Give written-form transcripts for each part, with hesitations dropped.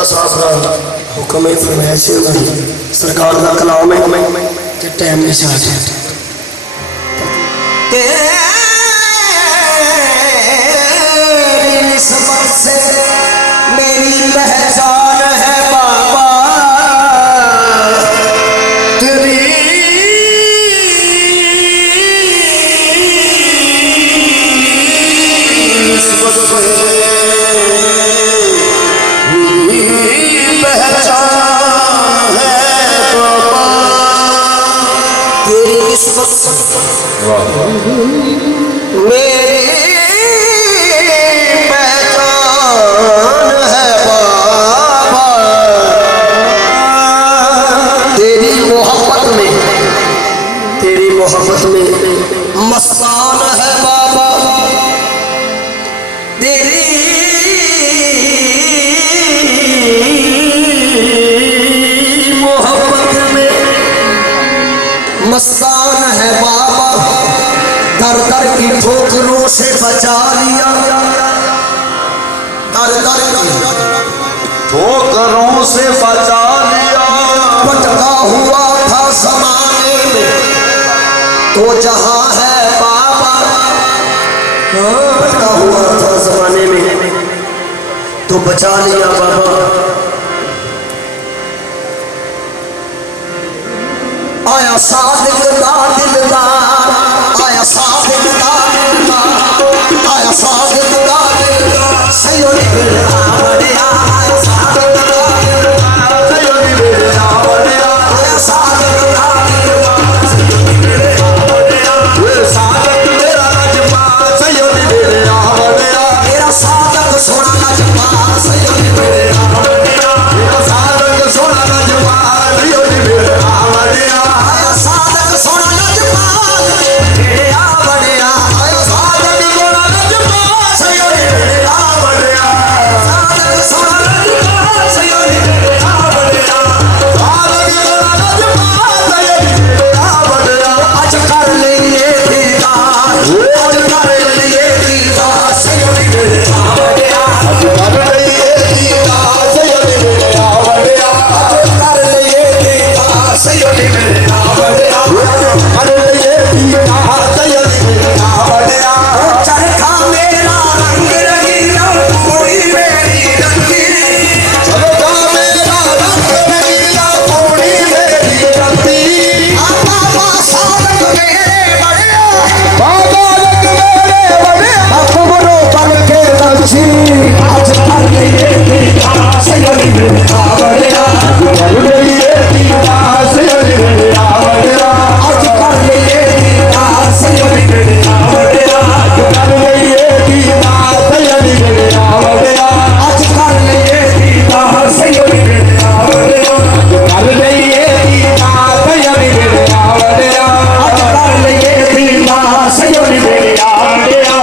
خدا صاحب کا حکم ہے فرمایا سے سرکار کا کلام ہے کہ ٹائم نہیں چاہتے تیری نسبت سے میری پہچان ہے بابا تیری نسبت سے میری پہچان ہے بابا تیری محبت میں مستان ہے بابا تیری محبت میں مستان ہے بابا در در کی ٹھوکروں سے بچا لیا در در کی ٹھوکروں سے بچا لیا بھٹکا ہوا تھا زمانے میں تو جہاں ہے بابا بھٹکا ہوا تھا زمانے میں تو بچا لیا بابا آیا صادق دا دلدار آیا صادق دا دلدار آیا صادق دا دلدار سیدی بلداریا آیا صادق دا دلدار سیدی بلداریا آیا صادق دا دلدار سیدی بلداریا وہ صادق میرا نجمہ سیدی بلداریا میرا صادق سونا نجمہ سیدی بلداریا میرا صادق سونا نجمہ سیدی بلداریا صادق سونا نجمان بھیڑیا بڑیا صادق سونا نجمان سیونی بھیڑیا بڑیا صادق سونا نجمان سیونی بھیڑیا بڑیا صادق سونا نجمان سیونی بھیڑیا بڑیا اج کر لیے دیدار اج کر لیے دیدار سیونی بھیڑیا بڑیا اج کر لیے دیدار سیونی بھیڑیا بڑیا اج کر لیے دیدار سیونی بھیڑیا چرخا میرا رنگ رنگیلا پوڑی میری رنگیلی چرخا میرا رنگ رنگیلا پوڑی میری رنگیلی بابا صادق میرے بڑیا بابا لگ میرے بڑیا اکبروں پر کے لچھی آج کر لیے دیدار سیونی بھیڑیا بڑیا کر لیے دیدار سیونی بھیڑیا بڑیا آج کر لیے دیدار سیونی بھیڑیا بڑیا کر لیے دیدار سیونی بھیڑیا بڑیا آج کر لیے دیدار سیونی بھیڑیا بڑیا کر لیے دیدار سیونی بھیڑیا بڑیا آج کر لیے دیدار سیونی بھیڑیا بڑیا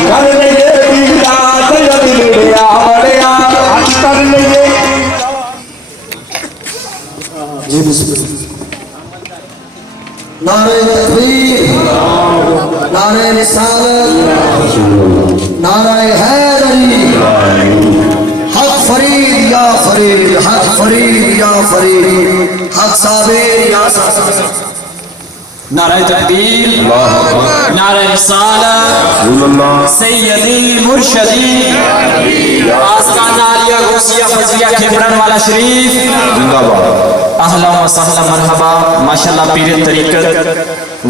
کر لیے دیدار سیونی بھیڑیا بڑیا آج کر لیے جی بسم اللہ نعرہ تکبیر نعرہ رسالت نعرہ حیدری حق فرید یا فرید حق فرید یا فرید حق صابر یا صابر نعرہ تکبیر نعرہ رسالت سیدی مرشدی آسکان عالیہ غوثیہ فضلیہ کھیبرن والا شریف اہلا و سہلا مرحبا ماشاءاللہ پیر طریقت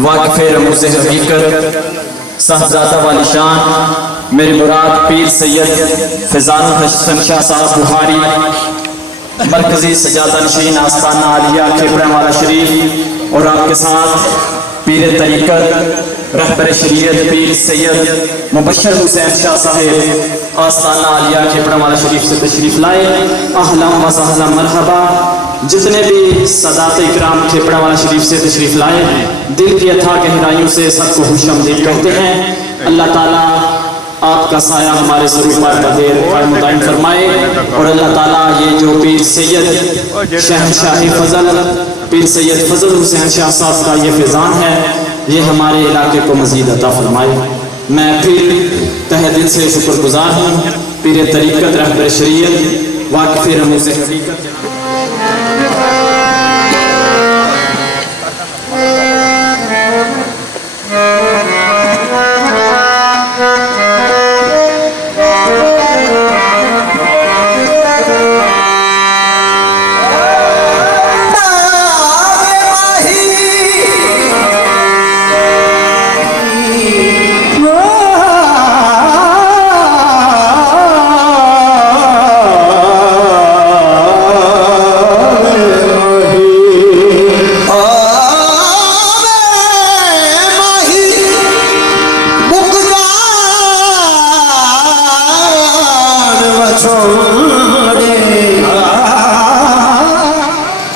واقف رموز حقیقت صاحبزادہ والی شان میری مراد پیر سید فیضان الحسن شاہ صاحب بخاری مرکزی سجادہ نشین آستانہ عالیہ کھیبرن والا شریف اور آپ کے ساتھ پیر طریقت رہبر شریعت پیر سید مبشر حسین شاہ صاحب آستانہ عالیہ کھیبرن والا شریف سے تشریف لائے اہلا و سہلا مرحبا جتنے بھی سادات اکرام کھیبرن والا شریف سے تشریف لائے دل کی اتھا گہرائیوں سے سب کو خوش آمدید کہتے ہیں اللہ تعالیٰ آپ کا سایہ ہمارے ضرور پر قدیر قائم دائم فرمائے اور اللہ تعالیٰ یہ جو پیر سید شہنشاہ فضل پیر سید فضل حسین شاہ صاحب کا یہ فیضان ہے یہ ہمارے علاقے کو مزید عطا فرمائے میں پھر تہ دل سے شکر گزار ہوں پیر طریقت رہبر شریعت واقف رموز حقیقت جناب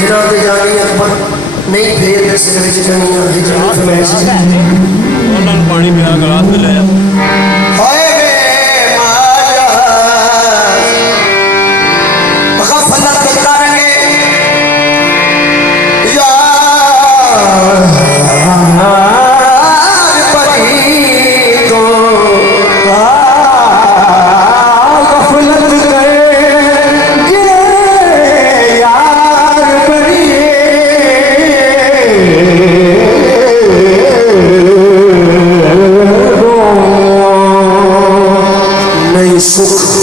جناب جانی اکبر نہیں پھیر سکرے چکنیاں ہجرات میں انہوں پانی پینا گلاس میں لے ہائے بے مایا غفلت کرنگے یار پری تو غفلت کرنگے یار پری نہیں سکھ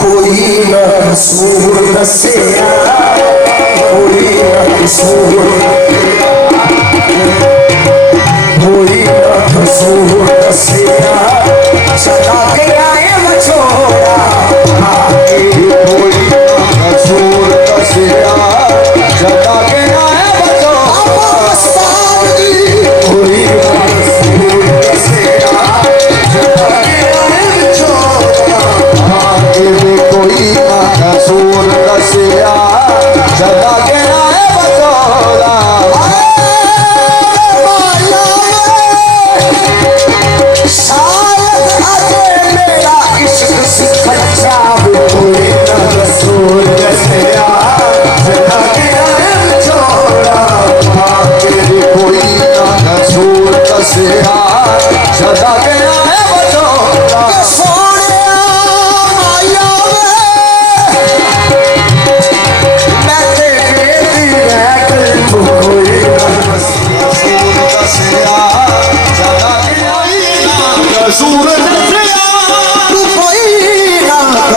کوئی نہ قصور دسیا کوئی نہ قصور کوئی نہ قصور دسیا چلا کے آئے بچوڑا کوئی نہ قصور دسیا چلا کے آئے بچوڑا کوئی نہ قصور دسیا کوئی قصور دسیا جدا کے نہ بچوڑا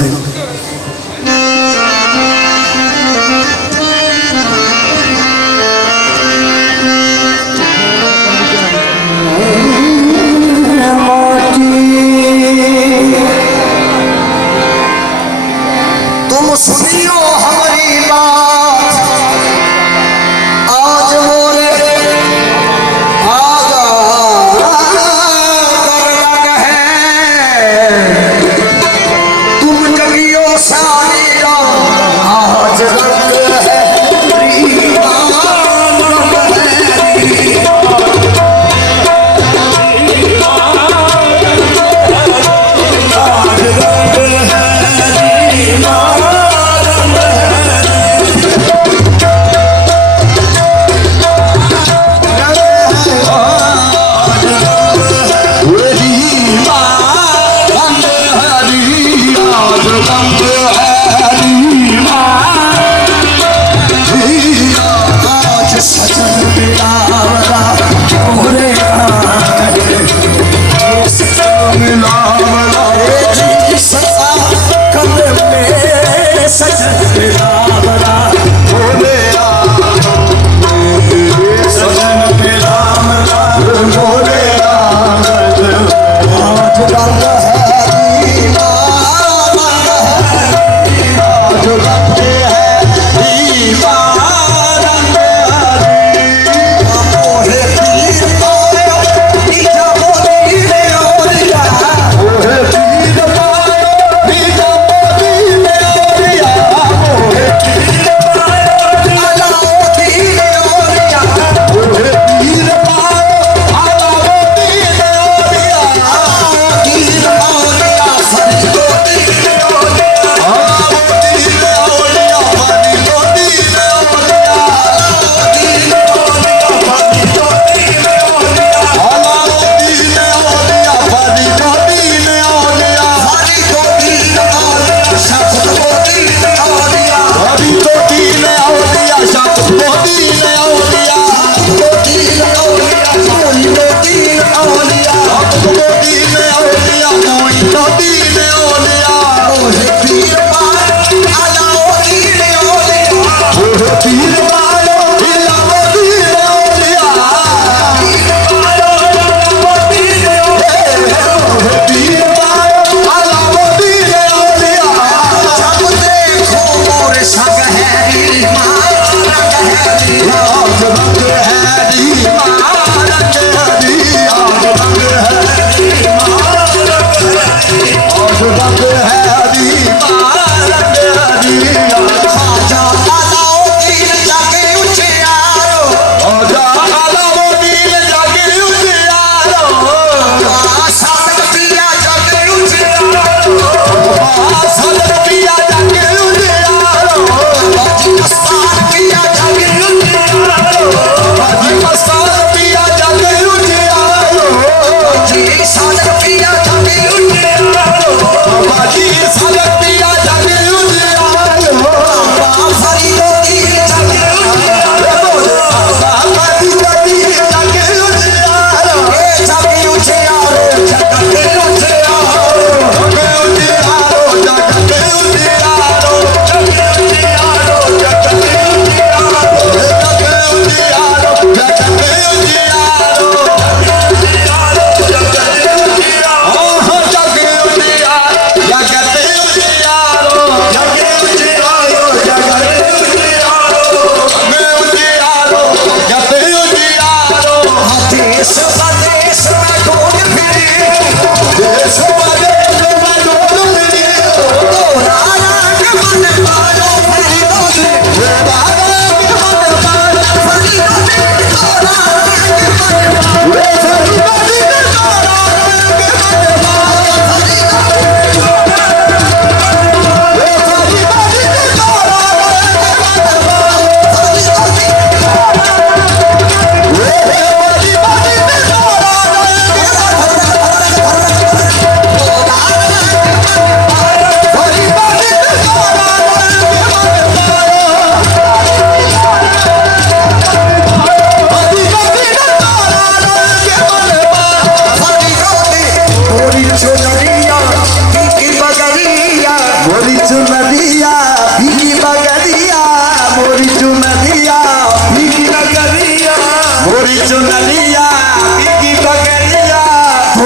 دیں تم سنیو ہماری بات آج مورے آگا کر لگ ہے تم جگیو سانیرا آج رنگ ہے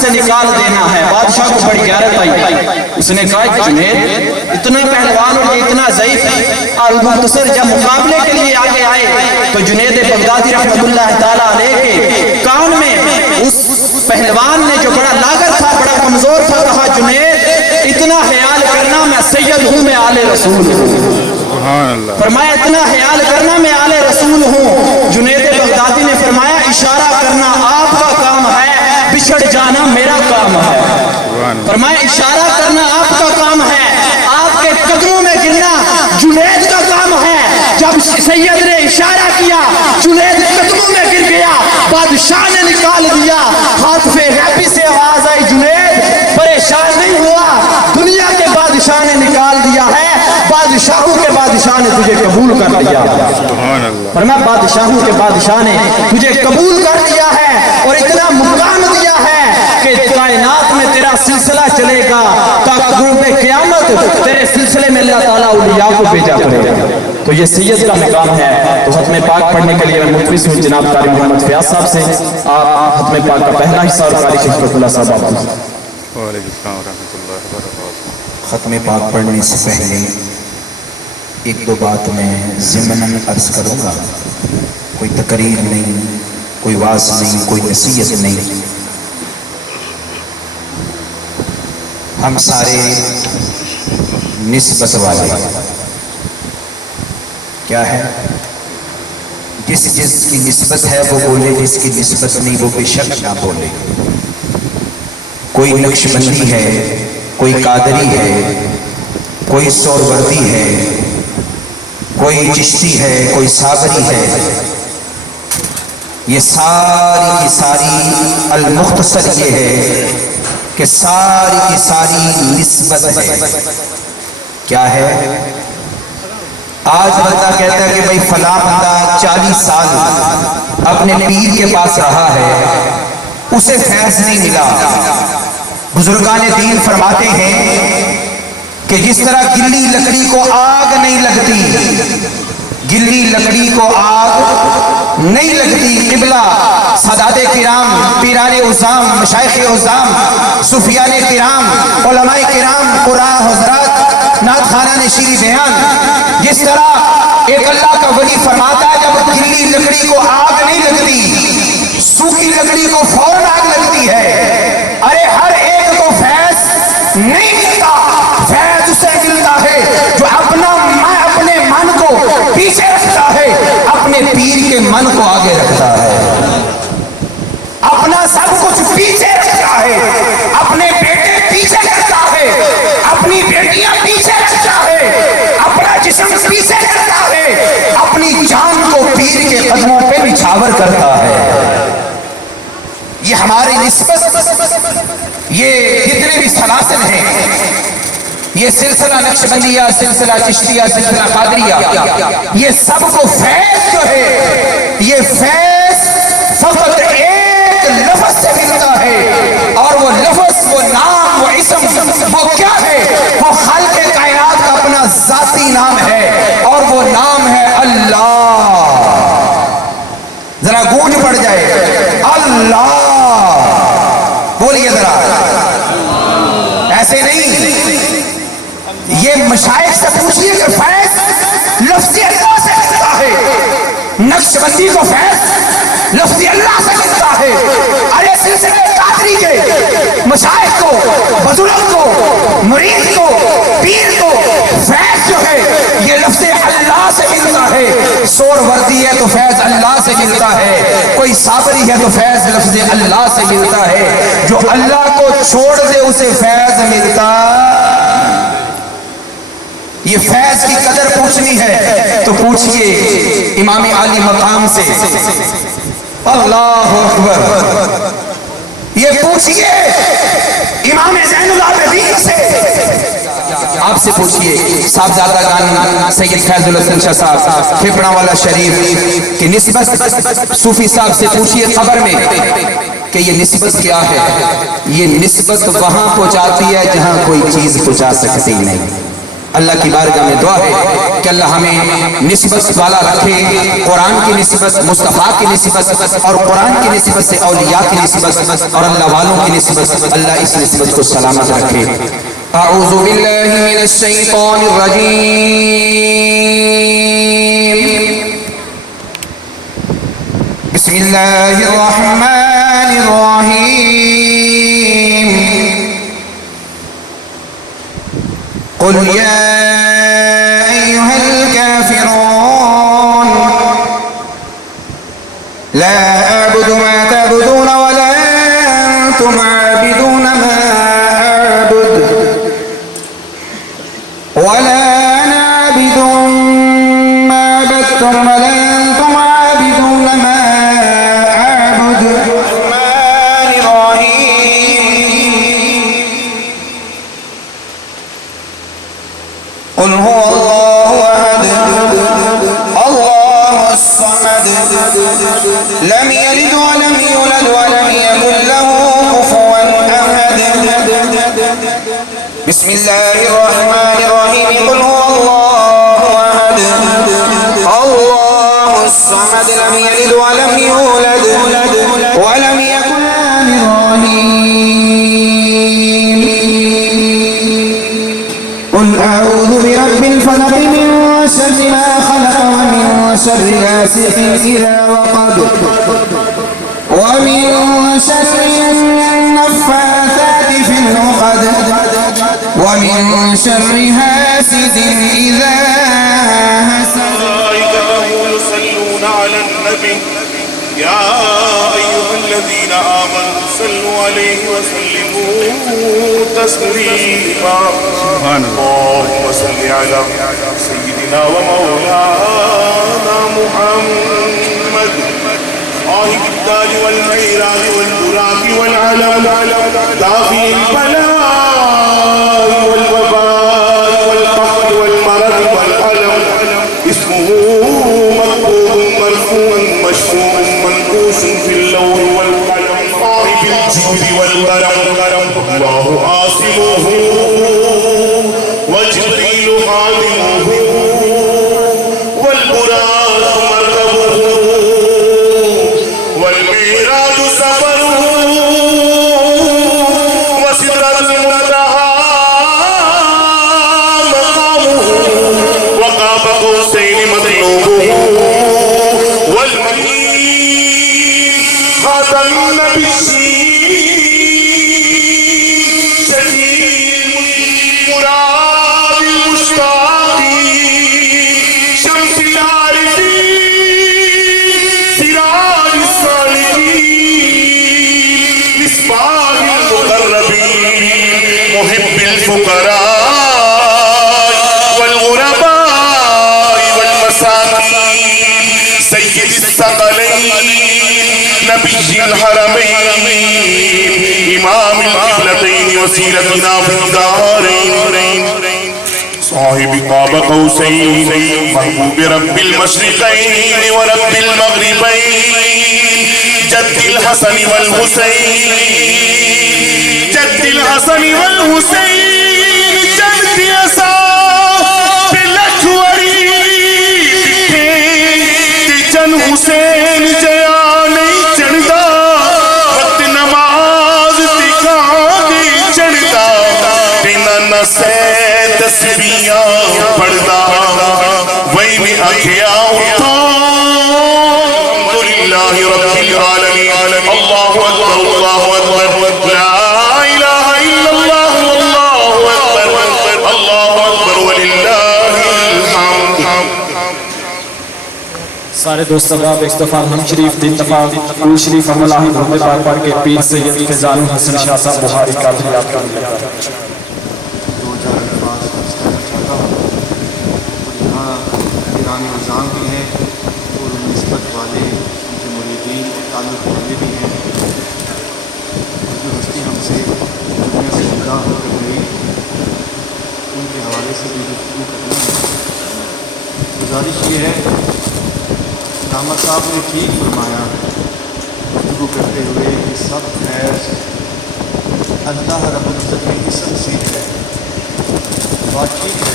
سے نکال دینا ہے۔ بادشاہ کو بڑی غیرت آئی، اس نے کہا جنید اتنا پہلوان اور یہ اتنا ضعیف ہے۔ المختصر جب مقابلے کے لیے آگے آئے تو جنید بغدادی رحمۃ اللہ تعالیٰ علیہ کے کان میں اس پہلوان نے جو بڑا لاغر تھا، بڑا کمزور تھا، کہا جنید اتنا خیال کرنا میں سید ہوں، میں آل رسول ہوں۔ فرمایا اتنا خیال کرنا میں آل رسول ہوں۔ جنید بغدادی نے فرمایا اشارہ کرنا آپ کا کام ہے، بچھڑ جانا میرا کام ہے۔ فرمایا اشارہ کرنا آپ کا کام ہے، آپ کے قدموں میں گرنا جنید کا کام ہے۔ جب سید نے اشارہ کیا جنید قدموں میں گر گیا، بادشاہ نے نکال دیا ہاتھ پہ ریپی سے آواز آئی جنید پریشان نہیں ہوا، دنیا کے بادشاہ نے نکال دیا ہے، بادشاہوں کے بادشاہ نے تجھے قبول کر لیا۔ فرمایا بادشاہوں کے بادشاہ نے تجھے قبول کر لیا ہے اور اتنا مقام دیا ہے کہ کائنات میں تیرا سلسلہ چلے گا تا قیام قیامت، تیرے سلسلے میں اللہ تعالیٰ اولیاء کو بھیجا کرے گا۔ تو یہ سید کا مقام ہے۔ تو ختم پاک پڑھنے کے لیے میں متوس ہوں جناب قاری محمد فیاض صاحب سے، آپ ختم پاک کا پہلا حصہ اور قاری شفیق اللہ صاحب آپ کو۔ وعلیکم السلام ورحمۃ اللہ وبرکاتہ۔ ختم پاک پڑھنے سے پہلے ایک دو بات میں ضمناً عرض کروں گا، کوئی تقریر نہیں، کوئی واعظ نہیں، کوئی نصیحت نہیں۔ ہم سارے نسبت والے، کیا ہے؟ جس کی نسبت ہے وہ بولے، جس کی نسبت نہیں وہ بے شک نہ بولے۔ کوئی نقش بندی ہے، کوئی قادری ہے، کوئی سوروردی ہے، کوئی چشتی ہے، کوئی صابری ہے، یہ ساری کی ساری المختصر یہ ہے کہ ساری کی ساری نسبت ہے۔ کیا ہے؟ آج بندہ کہتا ہے کہ بھئی فلاں بندہ 40 سال اپنے پیر کے پاس رہا ہے، اسے فیض نہیں ملا۔ بزرگان دین فرماتے ہیں کہ جس طرح گلی لکڑی کو آگ نہیں لگتی، گلی لکڑی کو آگ نہیں لگتی، قبلہ سادات کرام، پیران عظام، مشائخ عظام، صوفیان کرام، علماء کرام، قراء حضرات، نعت خوانان شیریں بیان، جس طرح ایک اللہ کا ولی فرماتا ہے جب گلی لکڑی کو آگ نہیں لگتی، سوکھی لکڑی کو فوراً آگ لگتی ہے۔ ارے ہر ایک کو فیض نہیں ملتا، فیض اسے ملتا ہے جو اپنے من کو پیچھے رکھتا ہے، اپنے پیر کے من کو آگے رکھتا ہے، اپنا سب کچھ پیچھے رکھتا ہے، اپنے بیٹے پیچھے رکھتا ہے، اپنی بیٹیاں پیچھے رکھتا ہے، اپنا جسم پیچھے رکھتا ہے، اپنی جان کو پیر کے قدموں پہ نچھاور کرتا ہے۔ یہ ہماری نسبت، یہ جتنے بھی سلاسل ہیں، یہ سلسلہ نقشبندیہ، سلسلہ چشتیہ، سلسلہ قادریہ، یہ سب کو فیض جو ہے، یہ فیض فقط ایک لفظ سے ملتا ہے، اور وہ لفظ، وہ نام، وہ اسم، وہ کیا ہے؟ وہ خالق کائنات کا اپنا ذاتی نام ہے، اور وہ نام ہے اللہ۔ ذرا گونج پڑ جائے، اللہ بولیے ذرا، ایسے نہیں۔ یہ مشائخ سے پوچھئے کہ فیض لفظ اللہ سے ملتا ہے، نقش بندی کو فیض لفظ اللہ سے ملتا ہے۔ ارے سلسلے قادری کے مشائخ کو، بزرگ کو، مرید کو، پیر کو فیض جو ہے یہ لفظ اللہ سے ملتا ہے۔ سور وردی ہے تو فیض اللہ سے ملتا ہے، کوئی صابری ہے تو فیض لفظ اللہ سے ملتا ہے، جو اللہ کو چھوڑ دے اسے فیض ملتا۔ یہ فیض کی قدر پوچھنی ہے تو پوچھئے امام عالی مقام سے، اللہ اکبر، یہ پوچھئے امام زین العابدین سے، آپ سے پوچھئے صاحبزادہ گان سید فیض الحسن شاہ صاحب پھپڑا والا شریف کی نسبت، صوفی صاحب سے پوچھئے قبر میں کہ یہ نسبت کیا ہے؟ یہ نسبت وہاں پہنچاتی ہے جہاں کوئی چیز پہنچا سکتی نہیں۔ اللہ کی بارگاہ میں دعا ہے کہ اللہ ہمیں نسبت والا رکھے، قرآن کی نسبت، مصطفیٰ کی نسبت اور قرآن کی نسبت سے اولیاء کی نسبت اور اللہ والوں کی نسبت، اللہ اس نسبت کو سلامت رکھے۔ اعوذ باللہ من الشیطان الرجیم، بسم اللہ الرحمن الرحیم، قل یا ایہا الکافرون لا اعبد ما تعبدون ولا انتم عابدون ما اعبد ولا انا عابد ما عبدتم ولا انتم عابدون ما اعبد الرحمن الرحيم قل هو الله احد الله الصمد لم يلد ولم يولد ولم يكن له كفوا احد بسم الله الرحمن الرحيم قل هو الله احد الله الصمد لم يلد ولم يولد ولم يكن له الرحيم قل أعوذ برب الفلق من شر ما خلق ومن شر غاسق إذا وقب ومن شر النفاثات في العقد ومن شر حاسد إذا حسد ملائكته يصلون على النبي يا أيها الذين آمنوا صلوا عليه وسلموا تسليما اللهم صل على سيدنا ومولانا محمد صاحب التاج والمعراج والبراق والعلم دافع البلاء والوباء والقهر والمرض والألم اسمه مكتوب مرفوع مشفوع منقوش في اللوح والقلم صاحب الجود والكرم الله عاصمه وجبريل خادمه والبراق مركبه والمعراج سفره وسدرة المنتهى مقامه وقاب قوسين مطلوبه والمكين خاتم النبيين شديد مراد المشتاقين شمس العارفين سراج الصالحين مصباح المقربين محب الفقراء والغرباء والمساكين سيد الثقلين نبي الحرمين إمام القبلتين وسيلتنا في الدارين صاحب قاب قوسين محبوب رب المشرقين ورب المغربين جد الحسن والحسين جد الحسن والحسين جد أصحاب الأكورين جن حسین جیا نہیں چڑھتا وقت نماز دکھا نہیں چڑھتا بنا نسے تسبیحاں پڑھتا وہی میں آکھیا اٹھا الحمدللہ رب العالمین اللہ اکبر اللہ اکبر لا الہ الا اللہ واللہ اکبر اللہ اکبر وللہ الحمد سارے دوست احباب ایک دفعہ ہم شریف تین دفعہ قول شریف عمل آہد رحمت پاک پڑھ کے پیر سید فیضان حسن شاہ صاحب بخاری قادری آپ کا ملے گا۔ 2000 الفاظ کہنا چاہتا ہوں اور یہاں احترام نظام بھی ہیں اور نسبت والے ان کے مریدین اور تعلق والے بھی ہیں اور جو ہستی ہم سے دنیا سے جدا ہو کر گئی ان کے حوالے سے بھی گفتگو کرنا ہے۔ گزارش یہ ہے علامہ صاحب نے ٹھیک فرمایا گفتگو کرتے ہوئے کہ سب خیر اللہ رب العزت نے اسم سے ہے بات ٹھیک ہے،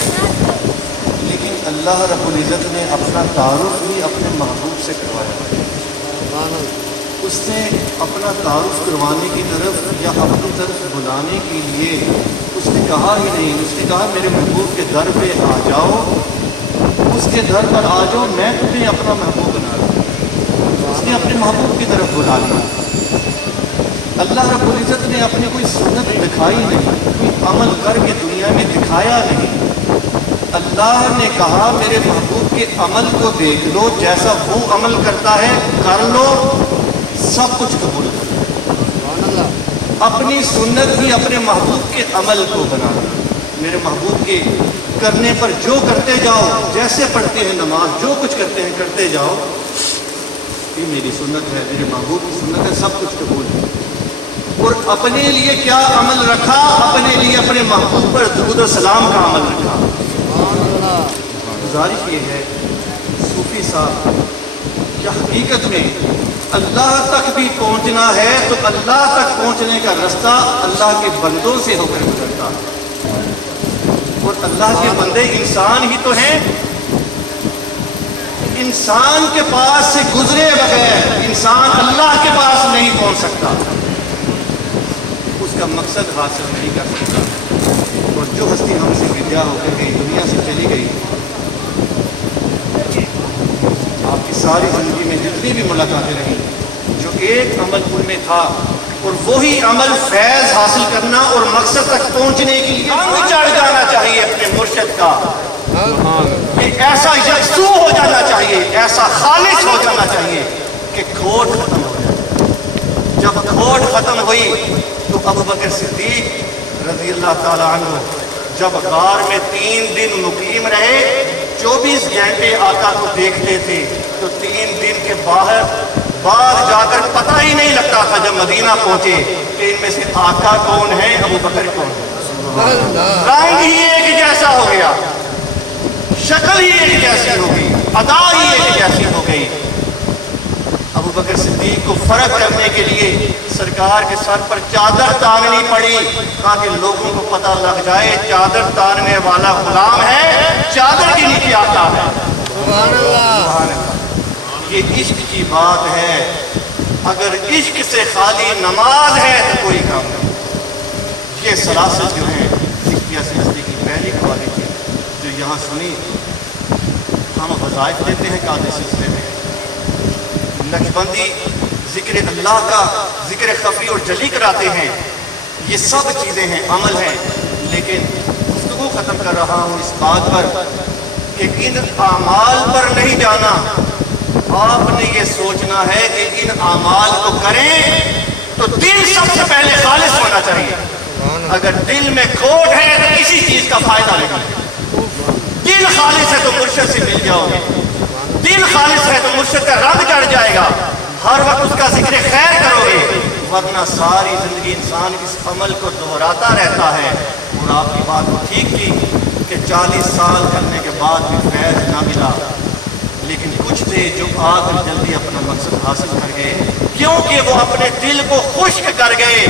لیکن اللہ رب العزت نے اپنا تعارف بھی اپنے محبوب سے کروایا. اس نے اپنا تعارف کروانے کی طرف یا اپنی طرف بلانے کے لیے اس نے کہا ہی نہیں. اس نے کہا میرے محبوب کے در پہ آ جاؤ، اس کے در پر آ جاؤ، میں تمہیں اپنا محبوب بنا لوں. اس نے اپنے محبوب کی طرف بلا لیا. اللہ رب العزت نے اپنی کوئی سنت دکھائی نہیں، کوئی عمل کر کے دنیا میں دکھایا نہیں. اللہ نے کہا میرے محبوب کے عمل کو دیکھ لو، جیسا وہ عمل کرتا ہے کر لو، سب کچھ قبول کرو. اپنی سنت ہی اپنے محبوب کے عمل کو بنا لو. میرے محبوب کے کرنے پر جو کرتے جاؤ، جیسے پڑھتے ہیں نماز، جو کچھ کرتے ہیں کرتے جاؤ، یہ میری سنت ہے، میرے محبوب کی سنت ہے، سب کچھ قبول ہے. اور اپنے لیے کیا عمل رکھا؟ اپنے لیے اپنے محبوب پر درود و سلام کا عمل رکھا. گزارش یہ ہے صوفی صاحب کہ حقیقت میں اللہ تک بھی پہنچنا ہے تو اللہ تک پہنچنے کا رستہ اللہ کے بندوں سے ہو کر گزرتا ہے. اور اللہ کے بندے انسان ہی تو ہیں. انسان کے پاس سے گزرے بغیر انسان اللہ کے پاس نہیں پہنچ سکتا، اس کا مقصد حاصل نہیں کر سکتا. اور جو ہستی ہم سے ودیا ہو کر گئی، دنیا سے چلی گئی، آپ کی ساری زندگی میں جتنی بھی ملاقاتیں رہیں، جو ایک عمل ان میں تھا اور وہی عمل فیض حاصل کرنا اور مقصد تک پہنچنے کے لیے رنگ چڑھ جانا چاہیے اپنے مرشد کا. یہ ایسا یکسو ہو جانا چاہیے، ایسا خالص ہو جانا چاہیے کہ کھوٹ ختم ہو جائے. جب کھوٹ ختم ہوئی تو ابو بکر صدیق رضی اللہ تعالیٰ عنہ جب غار میں 3 دن مقیم رہے، 24 گھنٹے آقا کو دیکھتے تھے، تو 3 دن کے بعد جا کر پتہ ہی نہیں لگتا تھا جب مدینہ پہنچے کہ ان میں سے آقا کون ہے، ابو بکر کون ہے. رنگ ہی ایک جیسا ہو گیا، شکل ہی ایک جیسی ہو گئی، ادا ہی ایک جیسی ہو گئی. ابو بکر صدیق کو فرق کرنے کے لیے سرکار کے سر پر چادر تاننی پڑی تاکہ لوگوں کو پتہ لگ جائے چادر تاننے والا غلام ہے، چادر کے نیچے آتا ہے. سبحان اللہ. یہ عشق کی بات ہے. اگر عشق سے خالی نماز ہے تو کوئی کام نہیں. یہ سلاسل جو ہیں چشتیہ سلسلے کی پہلی کوالٹی جو یہاں سنی. ہم وظائف دیتے ہیں قادری سلسلے میں، نقشبندی ذکر اللہ کا ذکر خفی اور جلی کراتے ہیں. یہ سب چیزیں ہیں، عمل ہیں. لیکن گفتگو ختم کر رہا ہوں اس بات پر کہ ان اعمال پر نہیں جانا. آپ نے یہ سوچنا ہے کہ ان اعمال کو کریں تو دل سب سے پہلے خالص ہونا چاہیے. اگر دل میں کھوٹ ہے تو کسی چیز کا فائدہ نہیں. دل خالص ہے تو مرشد سے مل جاؤ گے، دل خالص ہے تو مرشد کا رنگ چڑھ جائے گا، ہر وقت اس کا ذکر خیر کرو گے. ورنہ ساری زندگی انسان اس عمل کو دہراتا رہتا ہے. اور آپ کی بات ٹھیک تھی کہ 40 سال کرنے کے بعد بھی فیض نہ ملا، لیکن کچھ تھے جو آ کر جلدی اپنا مقصد حاصل کر گئے، کیونکہ وہ اپنے دل کو خشک کر گئے.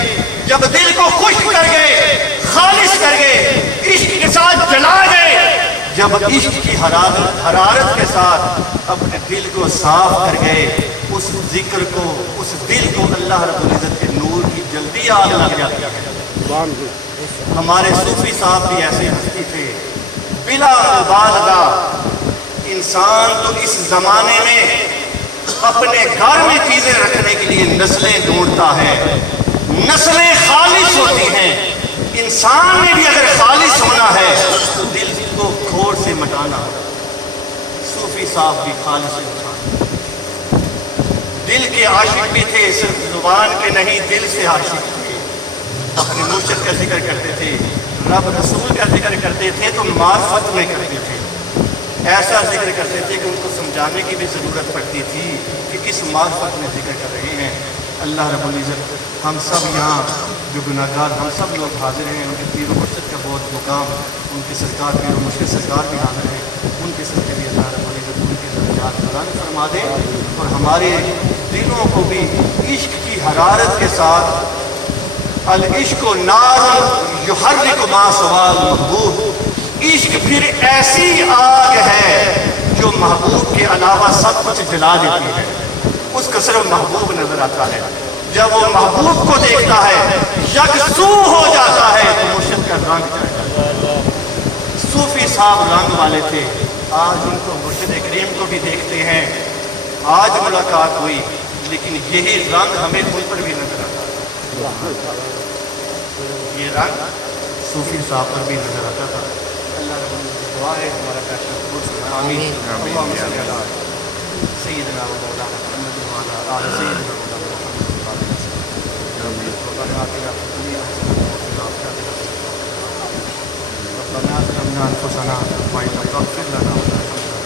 جب دل کو خشک کر گئے، خالص کر گئے، عشق کے ساتھ جلا گئے، جب عشق کی حرارت کے ساتھ اپنے دل کو صاف کر گئے، اس ذکر کو، اس دل کو اللہ رب العزت کے نور کی جلدی آگ لگ جاتی ہے. ہمارے صوفی صاحب بھی ایسے ہستی تھے. بلا مبالغہ انسان تو اس زمانے میں اپنے گھر میں چیزیں رکھنے کے لیے نسلیں ڈھونڈتا ہے. نسلیں خالص ہوتی ہیں. انسان میں بھی اگر خالص ہونا ہے تو دل کو کھوٹ سے مٹانا. صوفی صاحب بھی خالص انسان، دل کے عاشق بھی تھے، صرف زبان کے نہیں، دل سے عاشق تھے. اپنے مرشد کا ذکر کرتے تھے، رب رسول کا ذکر کرتے تھے تو معرفت میں کرتے تھے. ایسا ذکر کرتے تھے کہ ان کو سمجھانے کی بھی ضرورت پڑتی تھی کہ اس معرفت میں ذکر کر رہے ہیں. اللہ رب العزت ہم سب یہاں جو گناہ گار ہم سب لوگ حاضر ہیں، ان کے پیر و مرشد کا بہت مقام، ان کے سرکار پیر و مرشد سرکار بھی حاضر ہیں. ان کے صدقے بھی اللہ رب العزت ان کے درجات بلند فرما دے اور ہمارے دلوں کو بھی عشق کی حرارت کے ساتھ العشق نار یحرک ما سوال محبوب، عشق پھر ایسی آگ ہے جو محبوب کے علاوہ سب کچھ جلا دیتی ہے، اس کا صرف محبوب نظر آتا ہے، جب وہ محبوب کو دیکھتا ہے یکسو ہو جاتا ہے تو مرشد کا رنگ جائے گا۔ صوفی صاحب رنگ والے تھے، آج ان کو مرشد کریم کو بھی دیکھتے ہیں، آج ملاقات ہوئی لیکن یہی رنگ ہمیں ان پر بھی نظر آتا ہے، یہ رنگ صوفی صاحب پر بھی نظر آتا تھا۔ اللہ رب العزت کی دعا ہے ہمارا فیصلہ قبول فرمائے، آمین۔ اللہم صلی علی سیدنا و مولانا محمد وعلی آل سیدنا و مولانا محمد وعلی آل سیدنا و ربنا آتنا فی الدنیا حسنۃ وفی الآخرۃ حسنۃ ربنا ظلمنا انفسنا وإن لم تغفر لنا وترحمنا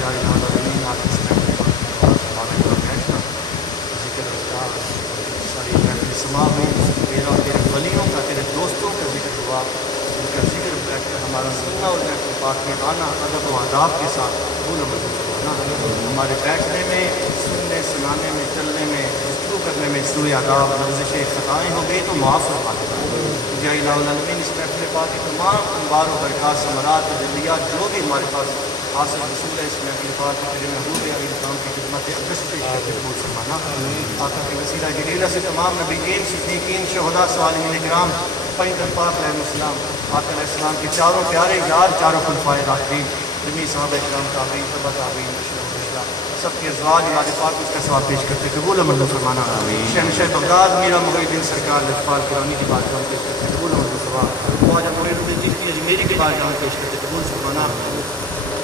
یا الہ العالمین آپ اس میں ہمارے گھر بیٹھنا ذکر اذکار ساری محفل سما ہوئی، میرا تیرے ولیوں کا تیرے دوستوں کا ذکر ہوا، ان کا ذکر بیٹھ کر ہمارا سننا اور محفل پاک میں آنا ادب و آداب کے ساتھ قبول و منظور فرمانا، ہمارے بیٹھنے میں سننے سنانے میں چلنے میں گفتگو کرنے میں سوء آداب لفظشیں خطائیں ہو گئی تو معاف فرما دینا یا الہ العالمین۔ اس محفل پاک کی تمام انوار و برکات ثمرات جلیات جو بھی ہمارے پاس حاصل رسول ہے، اس محفل پاک کے تیرے محبوب علی السلام کی خدمت اقدس پیش کر کے قبول فرمانا، آقا کے وسیلہ جلیلہ سے تمام نبیین صدیقین شہداء صالحین کرام پیغمبر پاک علیہ السلام آقا علیہ السلام کے چاروں پیارے یار چاروں خلفائے راشدین جمیع صحابہ کرام تابعین تبع تابعین سب کے ازواج یاد پاک اس کا ثواب پیش کرتے قبول و منظور فرمانا۔ شہنشاہ بغداد میرا محی الدین سرکار لطفال کرانی کی بارگاہ میں پیش کرتے قبول و منظور فرمانا، خواجہ معین الدین کی اجمیری کی بارگاہ میں پیش کرتے قبول فرمانا،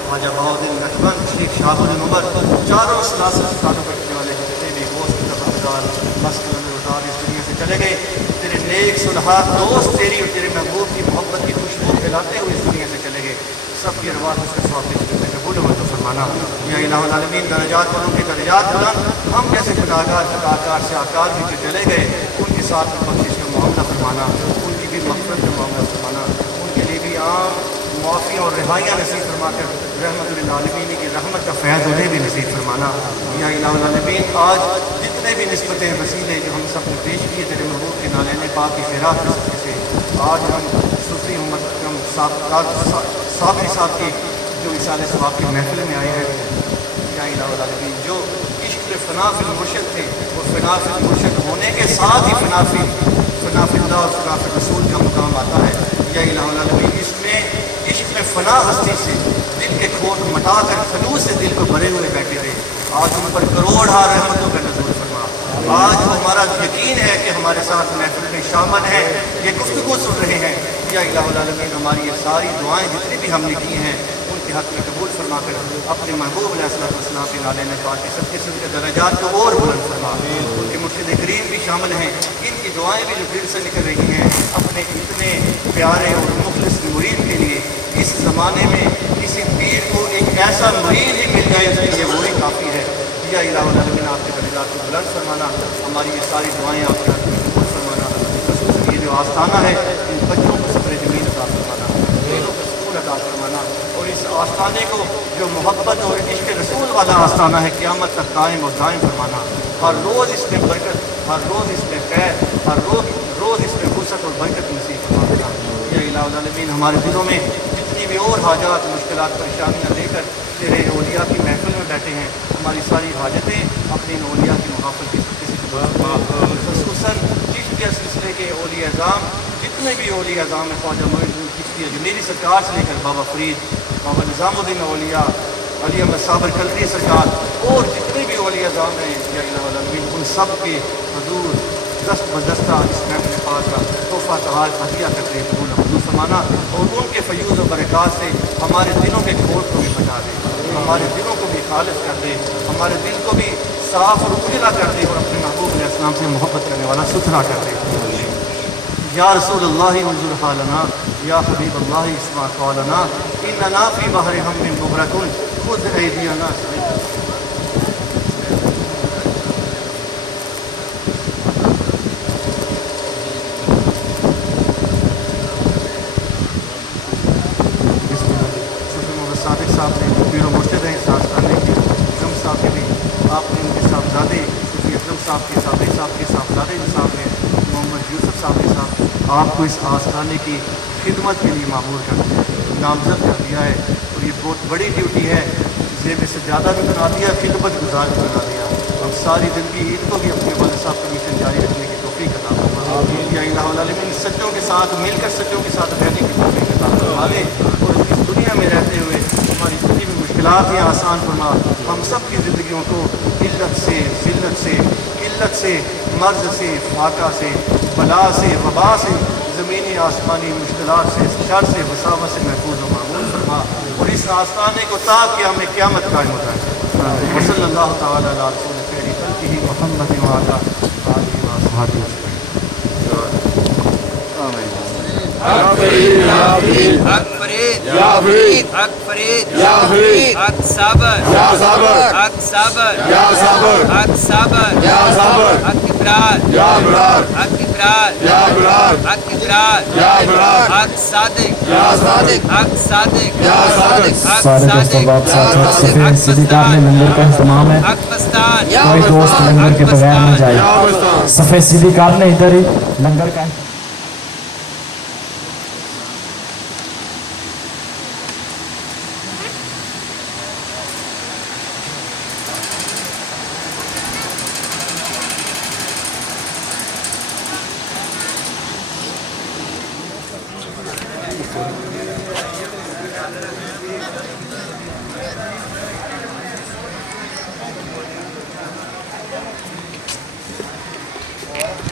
خواجہ بہاؤالدین نقشبند شیخ شہاب النور چاروں سلاسل تعلق رکھنے والے جتنے بھی دوست تبردار بس کلندر اس دنیا سے چلے گئے، تیرے نیک صلحاء دوست تیری اور تیرے محبوب کی محبت کی خوشبو پھیلاتے ہوئے اس دنیا سے چلے گئے، سب کی ارواح اس کا ثواب پیش کرتے قبول و منظور فرمانا یا الہ العالمین۔ درجات والوں کے درجات بلند، ہم جیسے گناہگار خطاکار سے آکار بھی جو چلے گئے ان کے ساتھ میں بخشش کا معاملہ فرمانا، ان کی بھی مغفرت کا معاملہ فرمانا، ان کے لیے بھی عام معافی اور رہائیاں نصیب فرما کر رحمت للعالمین کی رحمت کا فیض انہیں بھی نصیب فرمانا یا الہ العالمین۔ آج جتنے بھی نسبتیں وسیلے جو ہم سب نے پیش کیے تیرے محبوب کے نالین پاک کی خیرات کے صدقے سے، آج ہم صوفی امت ہم صابری صاحب کی جو اصال ثواب کی محفل میں آئے ہیں یا الہ العالمین، جو عشق فنا فی المرشد تھے اور فنا فی المرشد ہونے کے ساتھ ہی فنا فی اللہ اور فنا فی رسول کا مقام آتا ہے یا الہ العالمین۔ اس میں عشق میں فنا ہستی سے دل کے کھوٹ مٹا کر خلوص سے دل کو بھرے ہوئے بیٹھے رہے، آج ان پر کروڑ ہا رحمتوں کا نزول فرما۔ آج ہمارا یقین ہے کہ ہمارے ساتھ محفل میں شامل ہیں، یہ گفتگو سن رہے ہیں یا الہ العالمین۔ ہماری یہ ساری دعائیں جتنی بھی ہم نے کی ہیں ان کے حق میں قبول فرما کر اپنے محبوب علیہ السلام کے نالین پاک کے سب قسم کے درجات کو اور بلند فرما، ان کے مرشد کریم بھی شامل ہیں، ان کی دعائیں بھی جو دل سے نکل رہی ہیں اپنے اتنے پیارے اور مخلص مرید کے لیے۔ اس زمانے میں کسی پیر کو ایک ایسا مرید ہی مل جائے اس کے لیے وہی کافی ہے یا الہ العالمین۔ آپ کے درجات کو بلند فرمانا، ہماری یہ ساری دعائیں آپ کے حق میں قبول فرمانا، خصوصاً یہ جو آستانہ ہے ان بچوں کو صبر جمیل عطا فرمانا، دلوں کو سکون عطا فرمانا، اور اس آستانے کو جو محبت اور عشق رسول والا آستانہ ہے قیامت تک قائم اور دائم فرمانا، ہر روز اس میں برکت، ہر روز اس میں خیر، ہر روز اس میں فرصت اور برکت نصیب فرمانا یا الہ العالمین۔ ہمارے دلوں میں جتنی بھی اور حاجات مشکلات پریشانیاں لے کر تیرے اولیاء کی محفل میں بیٹھے ہیں، ہماری ساری حاجتیں اپنے ان اولیاء کی محافظ کی کسی خصوصاً چشتیہ سلسلے کے اولیاء اعظام جتنے بھی اولیاء اعظام ہیں، خواجہ معین الدین چشتی اجمیری سرکار سے لے کر بابا فرید، بابا نظام الدین اولیاء، علی احمد صابر کلری سرکار اور جتنے بھی اولیاء اعظام ہیں یا الہ العالمین، ان سب کے حضور دست بدستہ اس محفل پاک کا تحفہ تحائف ہدیہ کرتے قبول و منظور فرمانا، اور ان کے فیوض و برکات سے ہمارے دلوں کے کھوٹ کو بھی بچا دے، ہمارے دلوں کو بھی خالص کر دے، ہمارے دل کو بھی صاف اور اجلا کر دے، اور اپنے محبوب علیہ السلام سے محبت کرنے والا ستھرا کر دے۔ یا رسول اللہ انظر حالنا، یا حبیب اللہ اسمع قولنا، اننا فی بحر ہم مغرق خذ ایدینا۔ صادق صاحب نے پیر و مرشد ہیں ساز کرنے کے، اکرم صاحب کے بھی آپ نے ان کے صاحبزادے صوفی اکرم صاحب کے صاحب کے صاحبزادے صاحب نے آپ کو اس آستانے کی خدمت کے لیے معمور نامزد کر دیا ہے، اور یہ بہت بڑی ڈیوٹی ہے۔ زیب سجادہ بھی بنا دیا، خدمت گزار بھی بنا دیا۔ ہم ساری زندگی عید کو بھی اپنے والد صاحب کا مشن جاری رکھنے کی توفیق عطا فرما۔ یا الہ العالمین سچوں کے ساتھ مل کر سچوں کے ساتھ رہنے کی توفیق عطا فرما لے، اور اس دنیا میں رہتے ہوئے ہماری جتنی بھی مشکلات ہیں آسان فرما۔ ہم سب کی زندگیوں کو علت سے، ذلت سے، قلت سے، مرض سے، فاقہ سے، بلا سے، وبا سے، زمینی آسمانی مشکلات سے، شر سے، وساوت سے محفوظ و معمول فرما، اور اس آستانے کو تا کہ ہمیں قیامت قائم ہو جائے۔ وصلی اللہ تعالیٰ علی رسول خیر خلقہ محمد وعلی آلہ وصحبہ اجمعین۔ حق فرید، حق فرید، حق فرید، حق صبر، حق صبر، حق صبر، حق ابرار، حق ابرار، حق ابرار، حق صادق، حق صادق، سارے دوستوں باپ ساتھ سفید سیدھی کارنے لنگر کا اہتمام ہے، حق مستان، کوئی دوست لنگر کے بغیر نہ جائے، سفید سیدھی کارنے ادھر ہی لنگر کا